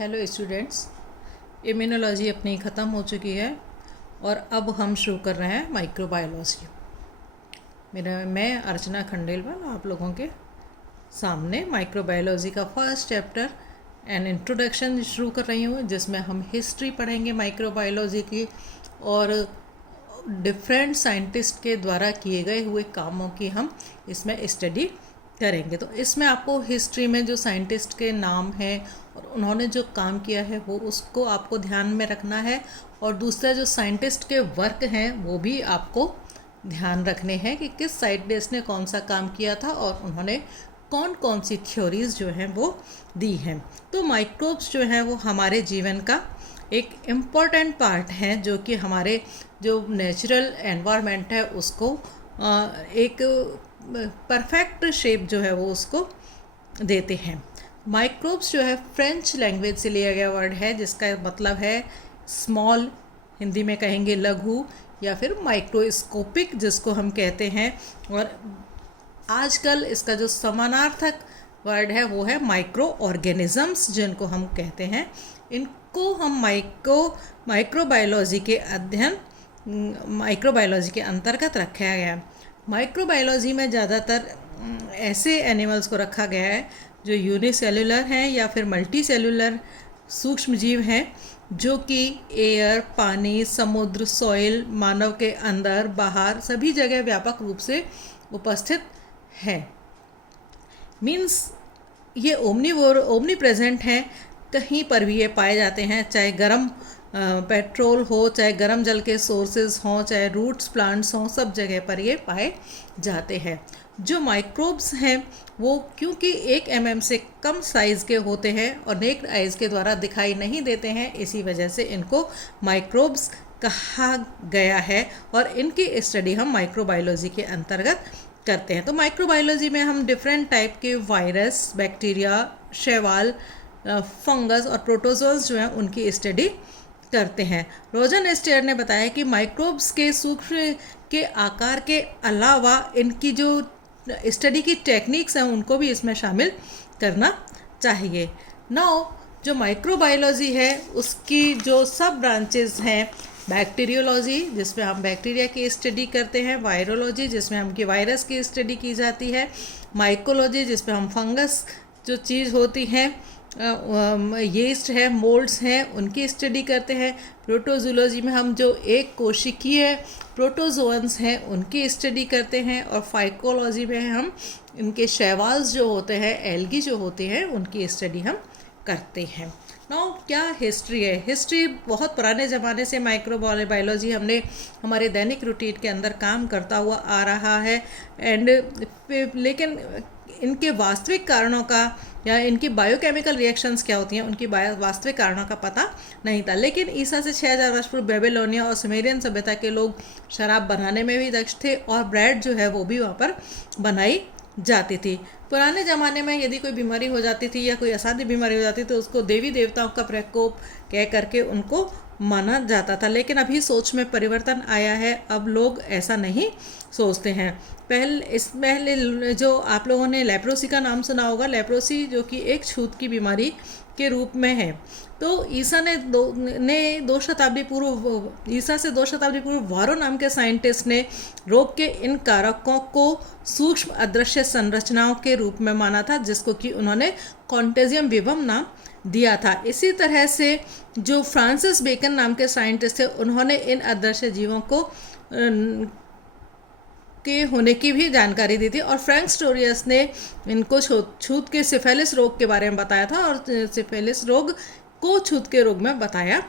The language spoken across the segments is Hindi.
हेलो स्टूडेंट्स, इम्यूनोलॉजी अपनी ख़त्म हो चुकी है और अब हम शुरू कर रहे हैं माइक्रोबायोलॉजी। मैं अर्चना खंडेलवाल आप लोगों के सामने माइक्रोबायोलॉजी का फर्स्ट चैप्टर एंड इंट्रोडक्शन शुरू कर रही हूँ, जिसमें हम हिस्ट्री पढ़ेंगे माइक्रोबायोलॉजी की और डिफरेंट साइंटिस्ट के द्वारा किए गए हुए कामों की हम इसमें स्टडी करेंगे। तो इसमें आपको हिस्ट्री में जो साइंटिस्ट के नाम हैं और उन्होंने जो काम किया है वो उसको आपको ध्यान में रखना है, और दूसरा जो साइंटिस्ट के वर्क हैं वो भी आपको ध्यान रखने हैं कि किस साइंटिस्ट ने कौन सा काम किया था और उन्होंने कौन कौन सी थ्योरीज जो हैं वो दी हैं। तो माइक्रोब्स जो हैं वो हमारे जीवन का एक इम्पॉर्टेंट पार्ट है, जो कि हमारे जो नेचुरल एनवायरनमेंट है उसको एक परफेक्ट शेप जो है वो उसको देते हैं। माइक्रोब्स जो है फ्रेंच लैंग्वेज से लिया गया वर्ड है, जिसका मतलब है स्मॉल, हिंदी में कहेंगे लघु, या फिर माइक्रोस्कोपिक जिसको हम कहते हैं। और आजकल इसका जो समानार्थक वर्ड है वो है माइक्रो ऑर्गेनिजम्स, जिनको हम कहते हैं। इनको हम माइक्रोबायोलॉजी के अंतर्गत रखा गया। माइक्रोबायोलॉजी में ज़्यादातर ऐसे एनिमल्स को रखा गया है जो यूनिसेलुलर हैं या फिर मल्टी सेलुलर सूक्ष्म जीव हैं, जो कि एयर, पानी, समुद्र, सॉइल, मानव के अंदर बाहर सभी जगह व्यापक रूप से उपस्थित हैं। मीन्स ये ओमनी प्रेजेंट हैं, कहीं पर भी ये पाए जाते हैं, चाहे गर्म पेट्रोल हो, चाहे गर्म जल के सोर्सेज हों, चाहे रूट्स प्लांट्स हों, सब जगह पर ये पाए जाते हैं। जो माइक्रोब्स हैं वो क्योंकि 1 mm से कम साइज़ के होते हैं और नेक्ड आइज़ के द्वारा दिखाई नहीं देते हैं, इसी वजह से इनको माइक्रोब्स कहा गया है और इनकी स्टडी हम माइक्रोबायोलॉजी के अंतर्गत करते हैं। तो माइक्रोबायोलॉजी में हम डिफरेंट टाइप के वायरस, बैक्टीरिया, शैवाल, फंगस और प्रोटोजोअन्स जो हैं उनकी स्टडी करते हैं। रोजन स्टेयर ने बताया कि माइक्रोब्स के सूक्ष्म के आकार के अलावा इनकी जो स्टडी की टेक्निक्स हैं उनको भी इसमें शामिल करना चाहिए। नाउ जो माइक्रोबायोलॉजी है उसकी जो सब ब्रांचेस हैं, बैक्टीरियोलॉजी जिसमें हम बैक्टीरिया की स्टडी करते हैं, वायरोलॉजी जिसमें हम वायरस की स्टडी की जाती है, माइकोलॉजी जिसमें हम फंगस जो चीज़ होती हैं, यीस्ट है, मोल्ड्स हैं, उनकी स्टडी करते हैं। प्रोटोजोलॉजी में हम जो एक कोशिकीय प्रोटोजोअन्स हैं उनकी स्टडी करते हैं, और फाइकोलॉजी में हम इनके शैवाल्स जो होते हैं, एल्गी जो होते हैं, उनकी स्टडी हम करते हैं। नाउ क्या हिस्ट्री है? हिस्ट्री बहुत पुराने ज़माने से माइक्रोबायोलॉजी हमने हमारे दैनिक रूटीन के अंदर काम करता हुआ आ रहा है, लेकिन इनके वास्तविक कारणों का या इनकी बायोकेमिकल रिएक्शंस क्या होती हैं उनकी वास्तविक कारणों का पता नहीं था। लेकिन ईसा से 6000 वर्ष पूर्व बेबीलोनिया और सुमेरियन सभ्यता के लोग शराब बनाने में भी दक्ष थे, और ब्रेड जो है वो भी वहाँ पर बनाई जाती थी। पुराने ज़माने में यदि कोई बीमारी हो जाती थी या कोई असाध्य बीमारी हो जाती तो उसको देवी देवताओं का प्रकोप कह करके उनको माना जाता था। लेकिन अभी सोच में परिवर्तन आया है, अब लोग ऐसा नहीं सोचते हैं। पहले जो आप लोगों ने लेप्रोसी का नाम सुना होगा, लेप्रोसी जो कि एक छूत की बीमारी के रूप में है। तो ईसा से 2 शताब्दी पूर्व वारो नाम के साइंटिस्ट ने रोग के इन कारकों को सूक्ष्म अदृश्य संरचनाओं के रूप में माना था, जिसको कि उन्होंने कॉन्टेजियम विवम नाम दिया था। इसी तरह से जो फ्रांसिस बेकन नाम के साइंटिस्ट थे उन्होंने इन अदृश्य जीवों को के होने की भी जानकारी दी थी, और फ्रैंक स्टोरियस ने इनको छूत के सिफिलिस रोग के बारे में बताया था, और सिफिलिस रोग को छूत के रोग में बताया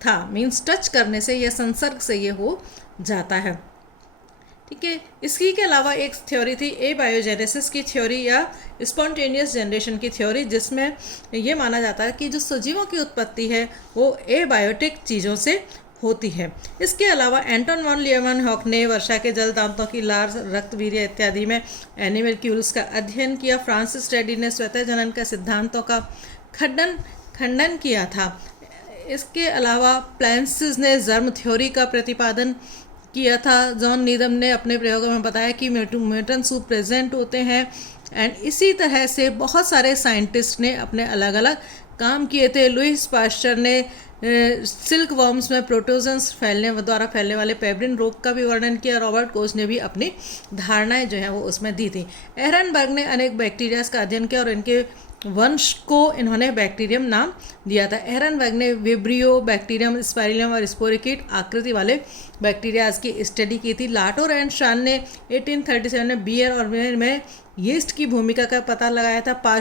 था। मीन्स टच करने से या संसर्ग से ये हो जाता है। ठीक है, इसी के अलावा एक थ्योरी थी एबायोजेनेसिस की थ्योरी या स्पॉन्टेनियस जनरेशन की थ्योरी, जिसमें ये माना जाता है कि जो सजीवों की उत्पत्ति है वो एबायोटिक चीज़ों से होती है। इसके अलावा एंटन वॉन लीएवनहॉक ने वर्षा के जल, दांतों की लार, रक्तवीर्य इत्यादि में एनिमल्क्यूल्स का अध्ययन किया। फ्रांसिस रेडी ने स्वतः जनन के सिद्धांतों का खंडन किया था। इसके अलावा प्लैंसिस ने जर्म थ्योरी का प्रतिपादन किया था। जॉन नीदम ने अपने प्रयोगों में बताया कि म्यूटेंट सूप प्रेजेंट होते हैं एंड इसी तरह से बहुत सारे साइंटिस्ट ने अपने अलग अलग काम किए थे। लुईस पास्चर ने सिल्क वर्म्स में प्रोटोजन्स द्वारा फैलने वाले पेब्रिन रोग का भी वर्णन किया। रॉबर्ट कोच ने भी अपनी धारणाएं जो हैं वो उसमें दी थी। एहरनबर्ग ने अनेक बैक्टीरियाज का अध्ययन किया और इनके वंश को इन्होंने बैक्टीरियम नाम दिया था। एहरनबर्ग ने विब्रियो बैक्टीरियम, स्पाइरिलम और स्पोरिकीट आकृति वाले बैक्टीरियाज की स्टडी की थी। लाटोर एंड शान ने 1837 में बियर और बीयर में यीस्ट की भूमिका का पता लगाया था।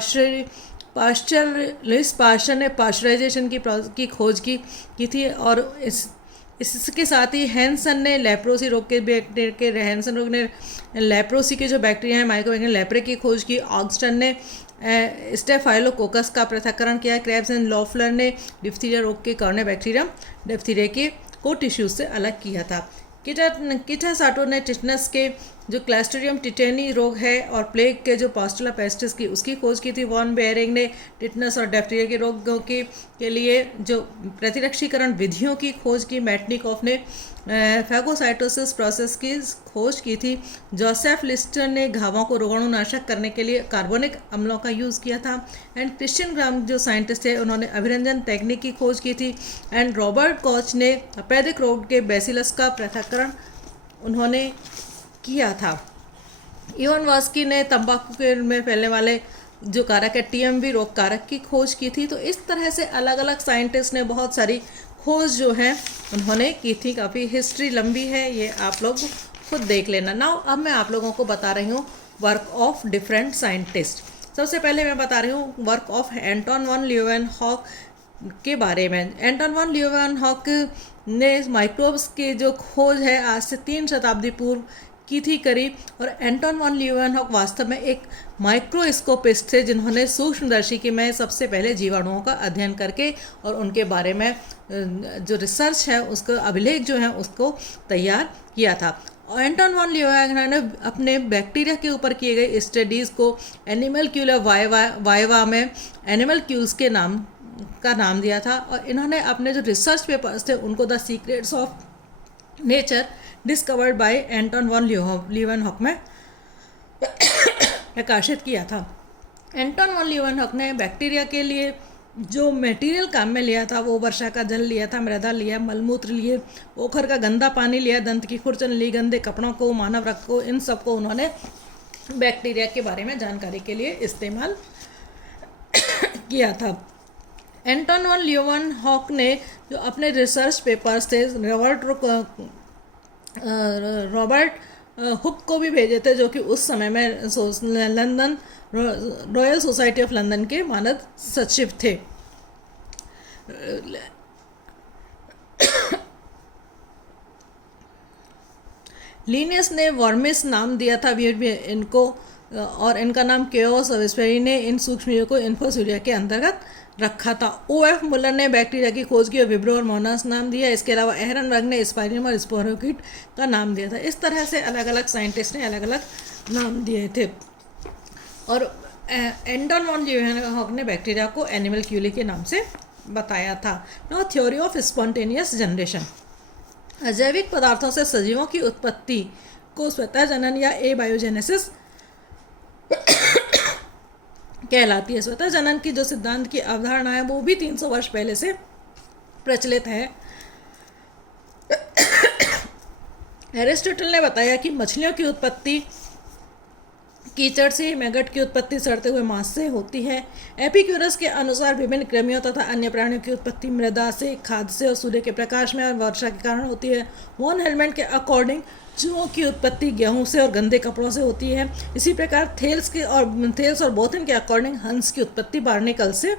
लुईस पास्चर ने पास्चराइजेशन की खोज की थी और इसके साथ ही हैंसन ने लेप्रोसी रोग के हैंसन रोग ने लेप्रोसी के जो बैक्टीरिया हैं माइक्रोबैक्टीरियम लेप्रे की खोज की। ऑक्सटन ने स्टेफाइलोकोकस का पृथक्करण किया। क्रेब्स एंड लॉफलर ने डिप्थीरिया रोग के कॉर्ने बैक्टीरियम डिप्थीरिया को टिश्यूज से अलग किया था। किटासाटो ने टिटनस के जो क्लैस्ट्रीडियम टिटेनी रोग है और प्लेग के जो पास्टुला पेस्टिस की उसकी खोज की थी। वॉन बेयरिंग ने टिटनस और डिप्थीरिया के रोगों के लिए जो प्रतिरक्षीकरण विधियों की खोज की। मैटनिकॉफ ने फैगोसाइटोसिस प्रोसेस की खोज की थी। जोसेफ लिस्टर ने घावों को रोगाणुनाशक करने के लिए कार्बोनिक अम्लों का यूज़ किया था। एंड क्रिश्चियन ग्राम जो साइंटिस्ट थे उन्होंने अभिरंजन तकनीक की खोज की थी। एंड रॉबर्ट कोच ने अपैदिक रोग के बेसिलस का पृथक्करण उन्होंने किया था। इवन वास्की ने तंबाकू के में फैलने वाले जो कारक है टीएमवी रोग कारक की खोज की थी। तो इस तरह से अलग अलग साइंटिस्ट ने बहुत सारी खोज जो है उन्होंने की थी। काफ़ी हिस्ट्री लंबी है, ये आप लोग खुद देख लेना। नाउ अब मैं आप लोगों को बता रही हूँ वर्क ऑफ डिफरेंट साइंटिस्ट। सबसे पहले मैं बता रही हूँ वर्क ऑफ एंटोन वन लीeuwenhoek के बारे में। एंटोन वन लीeuwenhoek ने माइक्रोब्स की जो खोज है आज से 3 शताब्दी पूर्व की थी करीब। और एंटोन वन लीeuwenhoek वास्तव में एक माइक्रोस्कोपिस्ट थे जिन्होंने सूक्ष्मदर्शी में सबसे पहले जीवाणुओं का अध्ययन करके और उनके बारे में जो रिसर्च है उसका अभिलेख जो है उसको तैयार किया था। एंटोन वन लीeuwenhoek ने अपने बैक्टीरिया के ऊपर किए गए स्टडीज़ को एनिमलक्यूला वाइवा में एनिमलक्यूल्स के नाम दिया था। और इन्होंने अपने जो रिसर्च पेपर्स थे उनको the secrets of nature discovered by Anton van लीeuwenhoek में प्रकाशित किया था। एंटोन वन लीeuwenhoek ने बैक्टीरिया के लिए जो मटेरियल काम में लिया था वो वर्षा का जल लिया था, मृदा लिया, मलमूत्र लिए, पोखर का गंदा पानी लिया, दंत की खुरचन ली, गंदे कपड़ों को, मानव रक्त को, इन सब को उन्होंने बैक्टीरिया के बारे में जानकारी के लिए इस्तेमाल किया था। एंटोन वन लीeuwenhoek ने जो अपने रिसर्च पेपर्स थे रॉबर्ट हुक को भी भेजे थे जो कि उस समय में London royal society of London के मानद सचिव थे। लीनियस ने वर्मिस नाम दिया था इनको और इनका नाम केओस वेस्पेरी ने इन सूक्ष्मजीवों को इन्फोसूरिया के अंतर्गत रखा था। ओएफ मुलर ने बैक्टीरिया की खोज की और विब्रो और मोनास नाम दिया। इसके अलावा एहरनबर्ग ने स्पाइरियम और स्पोरोकीट का नाम दिया था। इस तरह से अलग अलग साइंटिस्ट ने अलग अलग नाम दिए थे। और एंटोन वन लीeuwenhoek ने बैक्टीरिया को एनिमलक्यूली के नाम से बताया था। Now theory of spontaneous generation. अजैविक पदार्थों से सजीवों की उत्पत्ति को स्वतः जनन या एबायोजेनेसिस कहलाती है। स्वतः जनन की जो सिद्धांत की अवधारणा है वो भी 300 वर्ष पहले से प्रचलित है। एरिस्टोटल ने बताया कि मछलियों की उत्पत्ति कीचड़ से, मैगट की उत्पत्ति सड़ते हुए मांस से होती है। एपिक्यूरस के अनुसार विभिन्न कृमियों तथा अन्य प्राणियों की उत्पत्ति मृदा से, खाद्य से और सूर्य के प्रकाश में और वर्षा के कारण होती है। वॉन हेलमेंट के अकॉर्डिंग चूहों की उत्पत्ति गेहूं से और गंदे कपड़ों से होती है। इसी प्रकार थेल्स और बोथन के अकॉर्डिंग हंस की उत्पत्ति बार्निकल से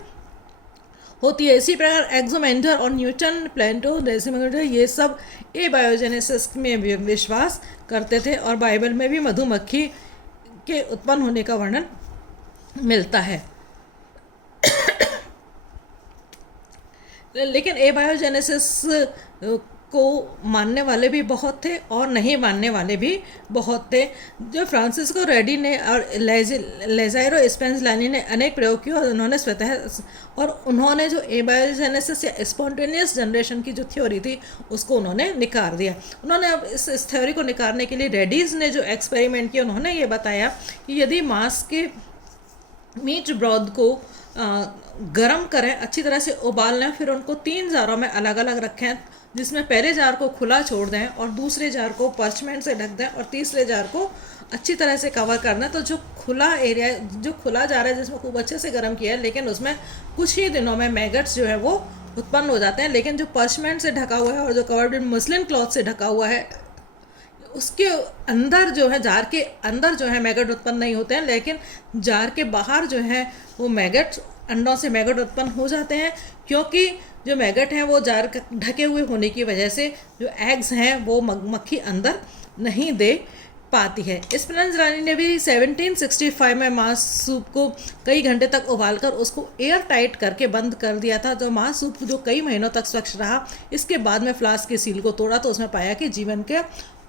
होती है। इसी प्रकार एक्सोमेंडर और न्यूटन, प्लेटो, डेसिमोगर ये सब एबायोजेनेसिस में विश्वास करते थे। और बाइबल में भी मधुमक्खी के उत्पन्न होने का वर्णन मिलता है। लेकिन एबायोजेनेसिस को मानने वाले भी बहुत थे और नहीं मानने वाले भी बहुत थे। जो फ्रांसिस्को रेडी ने और लेजाइरो स्पेंसलानी ने अनेक प्रयोग किए और उन्होंने स्वतः और उन्होंने जो एबायोजेनेसिस या स्पॉन्टेनियस जनरेशन की जो थ्योरी थी उसको उन्होंने निकाल दिया। उन्होंने अब इस थ्योरी को निकालने के लिए रेडीज ने जो एक्सपेरिमेंट किया, उन्होंने ये बताया कि यदि मांस के मीट ब्रॉथ को गरम करें, अच्छी तरह से उबाल लें, फिर उनको 3 जारों में अलग अलग रखें, जिसमें पहले जार को खुला छोड़ दें और दूसरे जार को पर्चमेंट से ढक दें और तीसरे जार को अच्छी तरह से कवर कर दें। तो जो खुला एरिया, जो खुला जार है जिसमें खूब अच्छे से गर्म किया है, लेकिन उसमें कुछ ही दिनों में मैगट्स जो है वो उत्पन्न हो जाते हैं। लेकिन जो पर्चमेंट से ढका हुआ है और जो कवर्ड इन मसलिन क्लॉथ से ढका हुआ है, उसके अंदर जो है, जार के अंदर जो है मैगट उत्पन्न नहीं होते हैं, लेकिन जार के बाहर जो है वो मैगट, अंडों से मैगट उत्पन्न हो जाते हैं, क्योंकि जो मैगट हैं वो जार ढके हुए होने की वजह से जो एग्स हैं वो मक्खी अंदर नहीं दे पाती है। स्पेंसलानी ने भी 1765 में मांस सूप को कई घंटे तक उबालकर उसको एयर टाइट करके बंद कर दिया था। तो मांस सूप जो कई महीनों तक स्वच्छ रहा। इसके बाद में फ्लास्क की सील को तोड़ा तो उसमें पाया कि जीवन के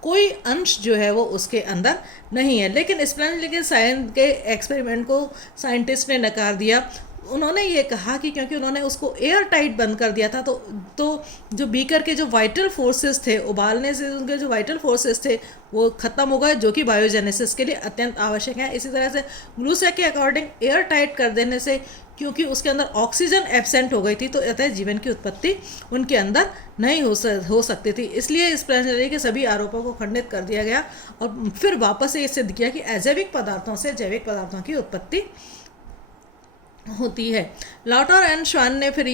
कोई अंश जो है वो उसके अंदर नहीं है। लेकिन स्पेंसलानी के साइंस के एक्सपेरिमेंट को साइंटिस्ट ने नकार दिया। उन्होंने ये कहा कि क्योंकि उन्होंने उसको एयर टाइट बंद कर दिया था तो जो बीकर के जो वाइटल फोर्सेस थे, उबालने से उनके जो वाइटल फोर्सेस थे वो ख़त्म हो गए, जो कि बायोजेनेसिस के लिए अत्यंत आवश्यक है। इसी तरह से ग्लूसेक के अकॉर्डिंग एयर टाइट कर देने से, क्योंकि उसके अंदर ऑक्सीजन एब्सेंट हो गई थी, तो अतः जीवन की उत्पत्ति उनके अंदर नहीं हो सकती थी। इसलिए स्पेंसलानी के सभी आरोपों को खंडित कर दिया गया और फिर वापस से ये सिद्ध किया कि अजैविक पदार्थों से जैविक पदार्थों की उत्पत्ति होती है। लाउटर एंड श्वान ने फिर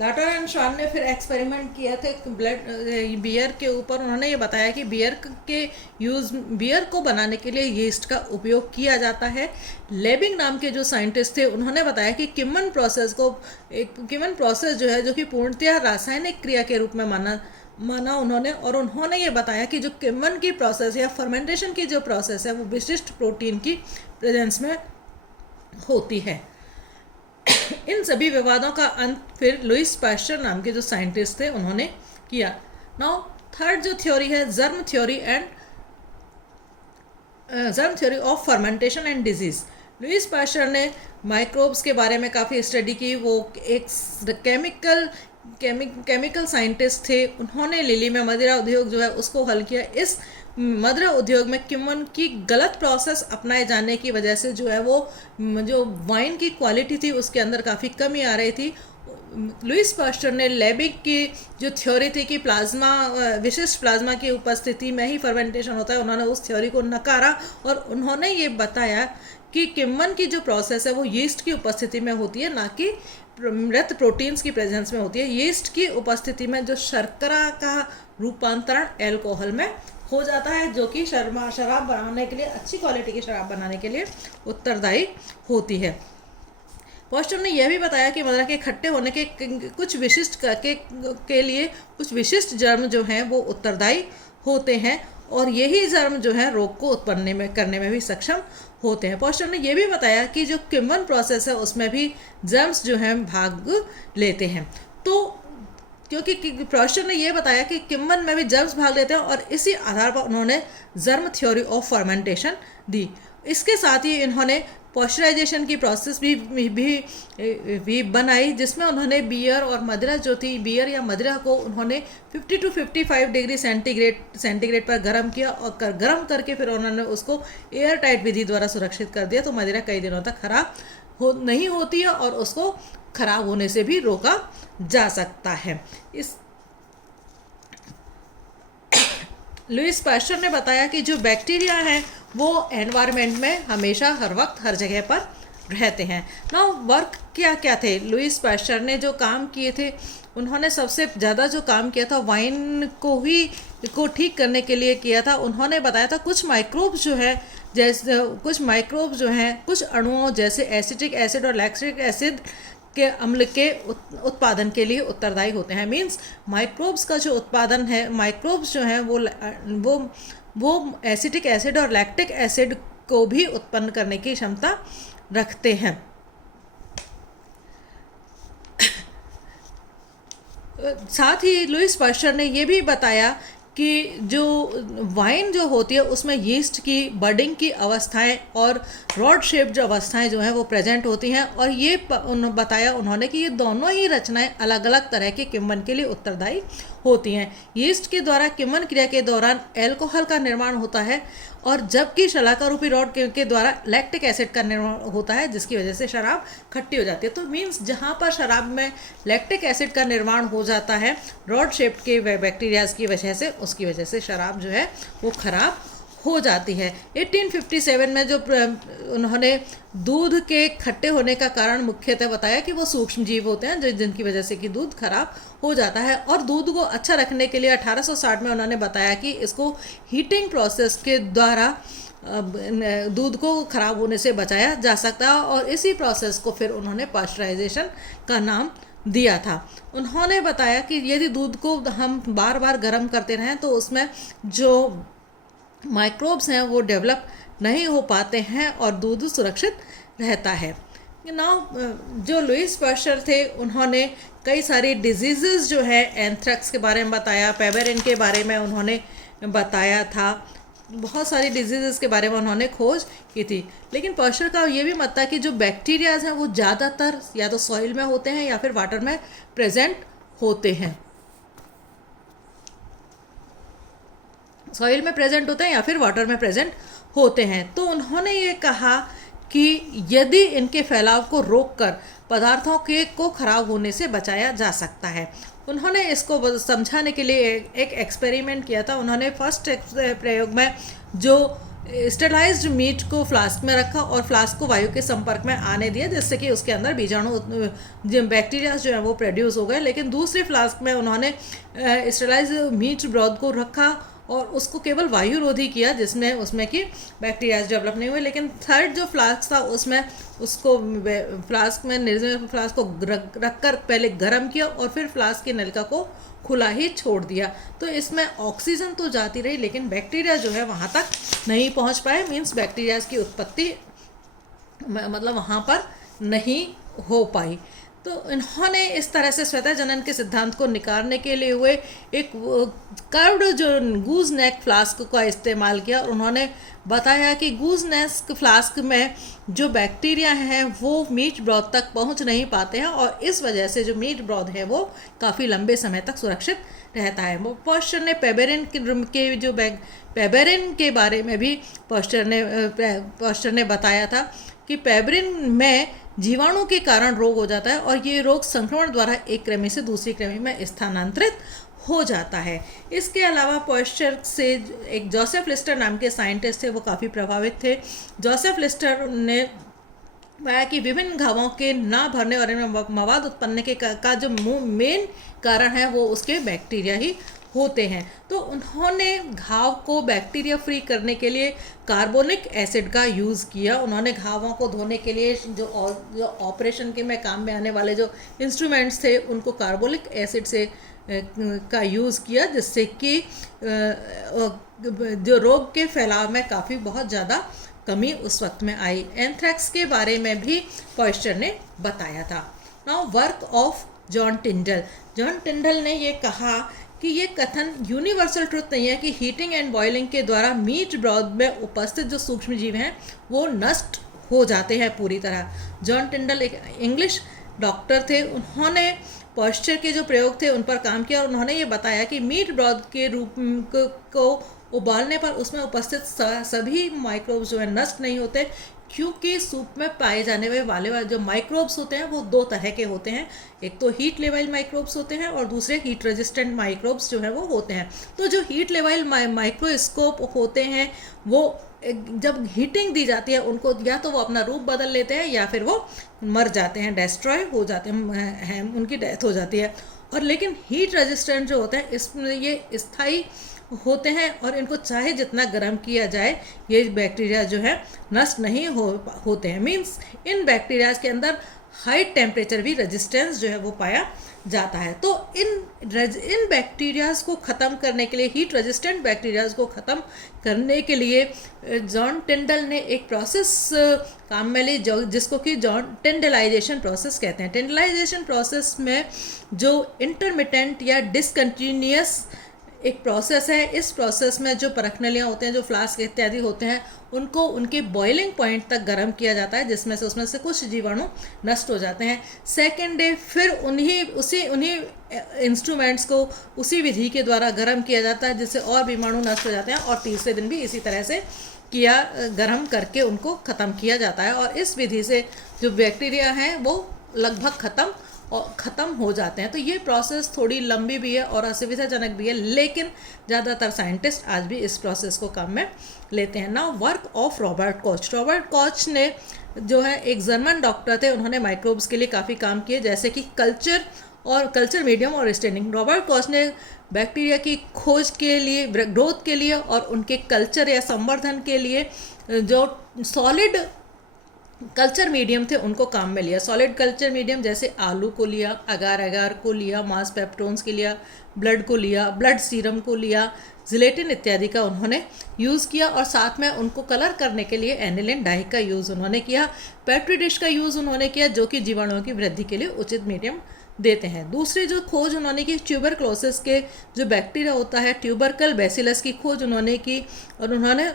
लाउटर एंड श्वान ने फिर एक्सपेरिमेंट किया थे बियर के ऊपर। उन्होंने ये बताया कि बियर को बनाने के लिए यीस्ट का उपयोग किया जाता है। लेबिंग नाम के जो साइंटिस्ट थे, उन्होंने बताया कि किमन प्रोसेस जो है, जो कि पूर्णतः रासायनिक क्रिया के रूप में माना उन्होंने, और उन्होंने ये बताया कि जो किमन की प्रोसेस या फर्मेंटेशन की जो प्रोसेस है वो विशिष्ट प्रोटीन की प्रेजेंस में होती है। इन सभी विवादों का अंत फिर लुइस पास्चर नाम के जो साइंटिस्ट थे उन्होंने किया। नाउ थर्ड जो थ्योरी है, germ theory of fermentation and disease. Louis Pasteur ने माइक्रोब्स के बारे में काफ़ी स्टडी की। वो एक केमिकल साइंटिस्ट थे। उन्होंने लिली में मदिरा उद्योग जो है उसको हल किया। इस मदिरा उद्योग में किमन की गलत प्रोसेस अपनाए जाने की वजह से जो है वो जो वाइन की क्वालिटी थी उसके अंदर काफ़ी कमी आ रही थी। लुइस पास्चर ने लेबिक की जो थ्योरी थी कि विशिष्ट प्लाज्मा की उपस्थिति में ही फर्मेंटेशन होता है, उन्होंने उस थ्योरी को नकारा और उन्होंने ये बताया कि किमन की जो प्रोसेस है वो यीस्ट की उपस्थिति में होती है, ना कि मृत प्रोटीन्स की प्रेजेंस में होती है। यीस्ट की उपस्थिति में जो शर्करा का रूपांतरण अल्कोहल में हो जाता है, जो कि शराब बनाने के लिए, अच्छी क्वालिटी की शराब बनाने के लिए उत्तरदायी होती है। पास्चर ने यह भी बताया कि मदिरा के खट्टे होने के कुछ लिए कुछ विशिष्ट जर्म जो हैं वो उत्तरदायी होते हैं और यही जर्म जो है रोग को उत्पन्न करने में भी सक्षम होते हैं। पास्चर ने यह भी बताया कि जो किमन प्रोसेस है उसमें भी जर्म्स जो हैं भाग लेते हैं। तो क्योंकि पास्चर ने यह बताया कि किमन में भी जर्म्स भाग लेते हैं और इसी आधार पर उन्होंने जर्म थ्योरी ऑफ फर्मेंटेशन दी। इसके साथ ही इन्होंने पॉस्चराइजेशन की प्रोसेस भी बनाई, जिसमें उन्होंने बियर और मदिरा जो थी, बियर या मदिरा को उन्होंने 50 to 55 डिग्री सेंटीग्रेड पर गर्म किया और गर्म करके फिर उन्होंने उसको एयर टाइट विधि द्वारा सुरक्षित कर दिया। तो मदिरा कई दिनों तक खराब नहीं होती है और उसको खराब होने से भी रोका जा सकता है। लुइस पास्चर ने बताया कि जो बैक्टीरिया हैं वो एनवायरनमेंट में हमेशा हर वक्त हर जगह पर रहते हैं। नाउ वर्क क्या क्या थे लुइस पास्चर ने जो काम किए थे, उन्होंने सबसे ज़्यादा जो काम किया था वाइन को ठीक करने के लिए किया था। उन्होंने बताया था कुछ माइक्रोब्स जो हैं कुछ अणुओं जैसे एसिटिक एसिड और लैक्टिक एसिड के अम्ल के उत्पादन के लिए उत्तरदायी होते हैं। मींस माइक्रोब्स का जो उत्पादन है, माइक्रोब्स जो हैं वो एसिटिक एसिड और लैक्टिक एसिड को भी उत्पन्न करने की क्षमता रखते हैं। साथ ही लुईस पास्चर ने ये भी बताया कि जो वाइन जो होती है उसमें यीस्ट की बडिंग की अवस्थाएं और रॉड शेप जो अवस्थाएं जो हैं वो प्रेजेंट होती हैं, और ये बताया उन्होंने कि ये दोनों ही रचनाएं अलग अलग तरह के किण्वन के लिए उत्तरदायी होती हैं। यीस्ट के द्वारा किण्वन क्रिया के दौरान एल्कोहल का निर्माण होता है, और जबकि शलाका रूपी रॉड के द्वारा लैक्टिक एसिड का निर्माण होता है, जिसकी वजह से शराब खट्टी हो जाती है। तो मीन्स जहाँ पर शराब में लैक्टिक एसिड का निर्माण हो जाता है रॉड शेप के बैक्टीरियाज की वजह से, उसकी वजह से शराब जो है वो खराब हो जाती है। 1857 में जो उन्होंने दूध के खट्टे होने का कारण मुख्यतः बताया कि वो सूक्ष्म जीव होते हैं जो जिनकी वजह से कि दूध खराब हो जाता है, और दूध को अच्छा रखने के लिए 1860 में उन्होंने बताया कि इसको हीटिंग प्रोसेस के द्वारा दूध को खराब होने से बचाया जा सकता है, और इसी प्रोसेस को फिर उन्होंने पास्चराइजेशन का नाम दिया था। उन्होंने बताया कि यदि दूध को हम बार बार गर्म करते रहें तो उसमें जो माइक्रोब्स हैं वो डेवलप नहीं हो पाते हैं और दूध सुरक्षित रहता है। जो लुईस पास्चर थे उन्होंने कई सारी डिजीज़ जो है एंथ्रेक्स के बारे में बताया, पेबेरिन के बारे में उन्होंने बताया था, बहुत सारी डिजीज़ के बारे में उन्होंने खोज की थी। लेकिन पास्चर का ये भी मत था कि जो बैक्टीरियाज हैं वो ज़्यादातर या तो सॉइल में होते हैं या फिर वाटर में प्रेजेंट होते हैं, सॉइल में प्रेजेंट होते हैं या फिर वाटर में प्रेजेंट होते हैं। तो उन्होंने ये कहा कि यदि इनके फैलाव को रोककर पदार्थों के को खराब होने से बचाया जा सकता है। उन्होंने इसको समझाने के लिए एक एक्सपेरिमेंट किया था। उन्होंने फर्स्ट प्रयोग में जो स्टेरलाइज्ड मीट को फ्लास्क में रखा और फ्लास्क को वायु के संपर्क में आने दिया, जिससे कि उसके अंदर बीजाणु बैक्टीरिया जो है वो प्रोड्यूस हो गए। लेकिन दूसरे फ्लास्क में उन्होंने स्टेरलाइज्ड मीट ब्रॉथ को रखा और उसको केवल वायु रोधी किया, जिसमें उसमें कि बैक्टीरियाज डेवलप नहीं हुए। लेकिन थर्ड जो फ्लास्क था उसमें उसको फ्लास्क में निर्जल फ्लास्क को रख कर पहले गर्म किया और फिर फ्लास्क की नलिका को खुला ही छोड़ दिया। तो इसमें ऑक्सीजन तो जाती रही लेकिन बैक्टीरिया जो है वहाँ तक नहीं पहुँच पाए, मीन्स बैक्टीरियाज की उत्पत्ति मतलब वहाँ पर नहीं हो पाई। तो इन्होंने इस तरह से स्वतः जनन के सिद्धांत को निकालने के लिए हुए एक कर्व्ड जो गूज नेक फ्लास्क का इस्तेमाल किया, और उन्होंने बताया कि गूज नेक फ्लास्क में जो बैक्टीरिया हैं वो मीट ब्रॉथ तक पहुंच नहीं पाते हैं, और इस वजह से जो मीट ब्रॉथ है वो काफ़ी लंबे समय तक सुरक्षित रहता है। वो पास्चर ने पेबेरिन के बारे में भी पास्चर ने बताया था कि पेबेरिन में जीवाणु के कारण रोग हो जाता है और ये रोग संक्रमण द्वारा एक कृमि से दूसरी कृमि में स्थानांतरित हो जाता है। इसके अलावा पास्चर से एक जोसेफ लिस्टर नाम के साइंटिस्ट थे, वो काफ़ी प्रभावित थे। जोसेफ लिस्टर ने पाया कि विभिन्न घावों के ना भरने और इनमें मवाद उत्पन्न के का जो मेन कारण है वो उसके बैक्टीरिया ही होते हैं। तो उन्होंने घाव को बैक्टीरिया फ्री करने के लिए कार्बोनिक एसिड का यूज़ किया। उन्होंने घावों को धोने के लिए जो ऑपरेशन के में काम में आने वाले जो इंस्ट्रूमेंट्स थे उनको कार्बोनिक एसिड से का यूज़ किया, जिससे कि जो रोग के फैलाव में काफ़ी बहुत ज़्यादा कमी उस वक्त में आई। एंथ्रेक्स के बारे में भी पास्चर ने बताया था। नाउ वर्क ऑफ जॉन टिंडल ने ये कहा कि ये कथन यूनिवर्सल ट्रुथ नहीं है कि हीटिंग एंड बॉइलिंग के द्वारा मीट ब्रॉथ में उपस्थित जो सूक्ष्म जीव हैं वो नष्ट हो जाते हैं पूरी तरह। जॉन टिंडल एक इंग्लिश डॉक्टर थे। उन्होंने पास्चर के जो प्रयोग थे उन पर काम किया और उन्होंने ये बताया कि मीट ब्रॉथ के रूप को उबालने पर उसमें उपस्थित सभी माइक्रोब्स जो है नष्ट नहीं होते, क्योंकि सूप में पाए जाने वाले जो माइक्रोब्स होते हैं वो दो तरह के होते हैं। एक तो हीट लेवल माइक्रोब्स होते हैं और दूसरे हीट रेजिस्टेंट माइक्रोब्स जो है वो होते हैं। तो जो हीट लेवल माइक्रोस्कोप होते हैं वो जब हीटिंग दी जाती है उनको या तो वो अपना रूप बदल लेते हैं या फिर वो मर जाते हैं, डिस्ट्रॉय हो जाते हैं, उनकी डेथ हो जाती है। और लेकिन हीट रेजिस्टेंट जो होते हैं इसमें ये स्थायी होते हैं और इनको चाहे जितना गर्म किया जाए ये बैक्टीरिया जो है नष्ट नहीं होते हैं। मीन्स इन बैक्टीरियाज के अंदर हाई टेम्परेचर भी रेजिस्टेंस जो है वो पाया जाता है। तो इन बैक्टीरियाज को ख़त्म करने के लिए, हीट रेजिस्टेंट बैक्टीरियाज को ख़त्म करने के लिए जॉन टिंडल ने एक प्रोसेस काम में ली जिसको कि जॉन टिंडलाइजेशन प्रोसेस कहते हैं। टिंडलाइजेशन प्रोसेस में जो इंटरमिटेंट या डिसकंटिन्यूस एक प्रोसेस है, इस प्रोसेस में जो परखनलियाँ होते हैं, जो फ्लास्क इत्यादि होते हैं, उनको उनके बॉइलिंग पॉइंट तक गर्म किया जाता है, जिसमें से उसमें से कुछ जीवाणु नष्ट हो जाते हैं। सेकेंड डे फिर उन्हीं इंस्ट्रूमेंट्स को उसी विधि के द्वारा गर्म किया जाता है, जिससे और जीवाणु नष्ट हो जाते हैं, और तीसरे दिन भी इसी तरह से गर्म करके उनको ख़त्म किया जाता है। और इस विधि से जो बैक्टीरिया हैं वो लगभग ख़त्म हो जाते हैं। तो ये प्रोसेस थोड़ी लंबी भी है और असुविधाजनक भी है, लेकिन ज़्यादातर साइंटिस्ट आज भी इस प्रोसेस को काम में लेते हैं। Now work of Robert Koch. Robert Koch ने जो है एक जर्मन डॉक्टर थे, उन्होंने माइक्रोब्स के लिए काफ़ी काम किए, जैसे कि कल्चर मीडियम और स्टेनिंग। रॉबर्ट कॉच ने बैक्टीरिया की खोज के लिए, ग्रोथ के लिए और उनके कल्चर या संवर्धन के लिए जो सॉलिड कल्चर मीडियम थे उनको काम में लिया। सॉलिड कल्चर मीडियम जैसे आलू को लिया, अगार अगार को लिया, मास पेप्टोन्स के लिया, ब्लड को लिया, ब्लड सीरम को लिया, जिलेटिन इत्यादि का उन्होंने यूज़ किया, और साथ में उनको कलर करने के लिए एनिलिन डाई का यूज़ उन्होंने किया। पेट्री डिश का यूज़ उन्होंने किया, जो कि जीवाणुओं की वृद्धि के लिए उचित मीडियम देते हैं। दूसरी जो खोज उन्होंने की, ट्यूबरक्लोसिस के जो बैक्टीरिया होता है, ट्यूबरकल बैसिलस की खोज उन्होंने की, और उन्होंने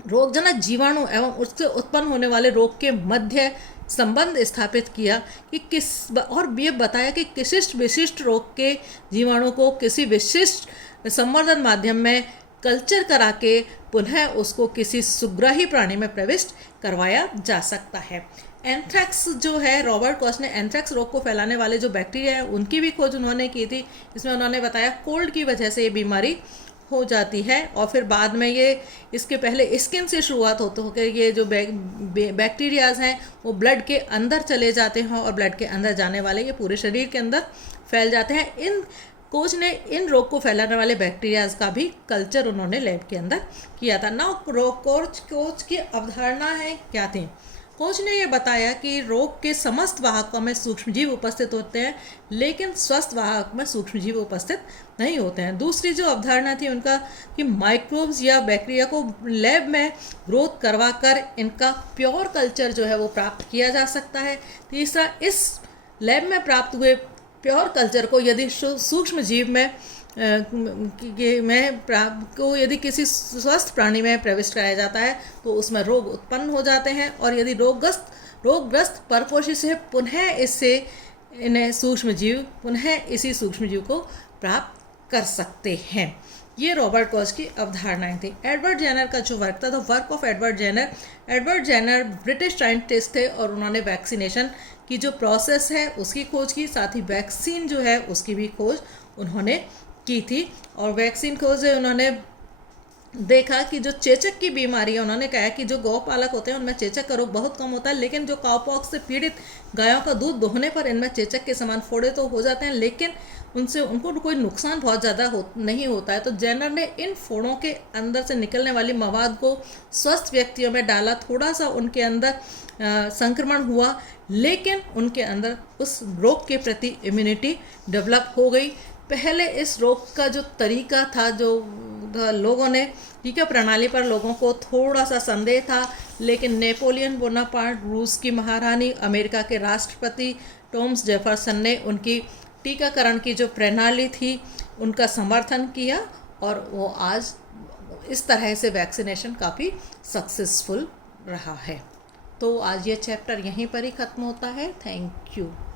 रोगजनक जीवाणु एवं उससे उत्पन्न होने वाले रोग के मध्य संबंध स्थापित किया कि और ये बताया कि किसी विशिष्ट रोग के जीवाणु को किसी विशिष्ट संवर्धन माध्यम में कल्चर करा के पुनः उसको किसी सुग्राही प्राणी में प्रविष्ट करवाया जा सकता है। एंथ्रैक्स जो है, रॉबर्ट कॉच ने एंथ्रैक्स रोग को फैलाने वाले जो बैक्टीरिया है उनकी भी खोज उन्होंने की थी। इसमें उन्होंने बताया कोल्ड की वजह से ये बीमारी हो जाती है, और फिर बाद में ये इसके पहले स्किन से शुरुआत होते होकर ये जो बैक्टीरियाज हैं वो ब्लड के अंदर चले जाते हैं, और ब्लड के अंदर जाने वाले ये पूरे शरीर के अंदर फैल जाते हैं। कोच ने इन रोग को फैलाने वाले बैक्टीरियाज का भी कल्चर उन्होंने लैब के अंदर किया था। नाउ कोच की अवधारणा है क्या थी? कोच ने यह बताया कि रोग के समस्त वाहकों में सूक्ष्मजीव उपस्थित होते हैं, लेकिन स्वस्थ वाहक में सूक्ष्मजीव उपस्थित नहीं होते हैं। दूसरी जो अवधारणा थी उनका कि माइक्रोब्स या बैक्टीरिया को लैब में ग्रोथ करवाकर इनका प्योर कल्चर जो है वो प्राप्त किया जा सकता है। तीसरा, इस लैब में प्राप्त हुए प्योर कल्चर को यदि सूक्ष्म जीव में यदि किसी स्वस्थ प्राणी में प्रविष्ट कराया जाता है तो उसमें रोग उत्पन्न हो जाते हैं, और यदि रोगग्रस्त परपोषी से पुनः इसी सूक्ष्मजीव को प्राप्त कर सकते हैं। ये रॉबर्ट कॉच की अवधारणाएं थी। एडवर्ड जेनर का जो वर्क था, the work of Edward Jenner British scientist थे, और उन्होंने वैक्सीनेशन की जो प्रोसेस है उसकी खोज की, साथ ही वैक्सीन जो है उसकी भी खोज उन्होंने की थी। और वैक्सीन खोज उन्होंने देखा कि जो चेचक की बीमारी है, उन्होंने कहा कि जो गौपालक होते हैं उनमें चेचक का रोग बहुत कम होता है, लेकिन जो काउपॉक्स से पीड़ित गायों का दूध दोहने पर इनमें चेचक के समान फोड़े तो हो जाते हैं, लेकिन उनको कोई नुकसान बहुत ज़्यादा नहीं होता है। तो जेनर ने इन फोड़ों के अंदर से निकलने वाली मवाद को स्वस्थ व्यक्तियों में डाला, थोड़ा सा उनके अंदर संक्रमण हुआ, लेकिन उनके अंदर उस रोग के प्रति इम्यूनिटी डेवलप हो गई। पहले इस रोग का जो तरीका था, जो लोगों ने टीका प्रणाली पर लोगों को थोड़ा सा संदेह था, लेकिन नेपोलियन बोनापार्ट, रूस की महारानी, अमेरिका के राष्ट्रपति थॉमस जेफरसन ने उनकी टीकाकरण की जो प्रणाली थी उनका समर्थन किया, और वो आज इस तरह से वैक्सीनेशन काफ़ी सक्सेसफुल रहा है। तो आज ये चैप्टर यहीं पर ही ख़त्म होता है। Thank you.